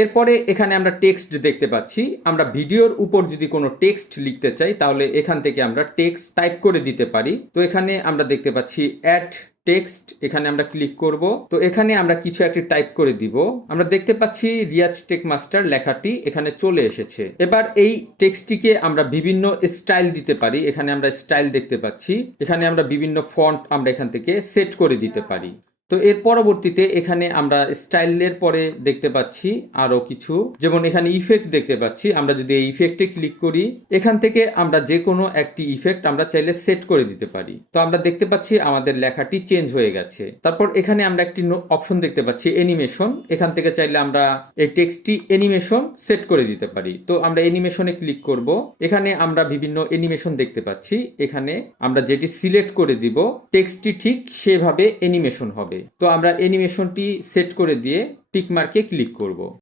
এরপরে এখানে আমরা টেক্সট দেখতে পাচ্ছি। আমরা ভিডিওর উপর যদি কোনো টেক্সট লিখতে চাই তাহলে এখান থেকে আমরা টেক্সট টাইপ করে দিতে পারি। তো এখানে আমরা দেখতে পাচ্ছি অ্যাড টেক্সট, এখানে আমরা ক্লিক করব। তো এখানে আমরা কিছু একটি টাইপ করে দিব। আমরা দেখতে পাচ্ছি রিয়াজ টেক মাস্টার লেখাটি এখানে চলে এসেছে। এবার এই টেক্সটটিকে আমরা বিভিন্ন স্টাইল দিতে পারি। এখানে আমরা স্টাইল দেখতে পাচ্ছি, এখানে আমরা বিভিন্ন ফন্ট আমরা এখান থেকে সেট করে দিতে পারি। তো এর পরবর্তীতে এখানে আমরা স্টাইলের পরে দেখতে পাচ্ছি আরো কিছু, যেমন এখানে ইফেক্ট দেখতে পাচ্ছি। আমরা যদি এই ইফেক্টে ক্লিক করি, এখান থেকে আমরা যে কোনো একটি ইফেক্ট আমরা চাইলে সেট করে দিতে পারি। তো আমরা দেখতে পাচ্ছি আমাদের লেখাটি চেঞ্জ হয়ে গেছে। তারপর এখানে আমরা একটি অপশন দেখতে পাচ্ছি অ্যানিমেশন। এখান থেকে চাইলে আমরা এই টেক্সটটি অ্যানিমেশন সেট করে দিতে পারি। তো আমরা অ্যানিমেশনে ক্লিক করব। এখানে আমরা বিভিন্ন অ্যানিমেশন দেখতে পাচ্ছি। এখানে আমরা যেটি সিলেক্ট করে দিব টেক্সটটি ঠিক সেভাবে অ্যানিমেশন হবে। তো আমরা অ্যানিমেশনটি সেট করে দিয়ে টিক মার্কে ক্লিক করব।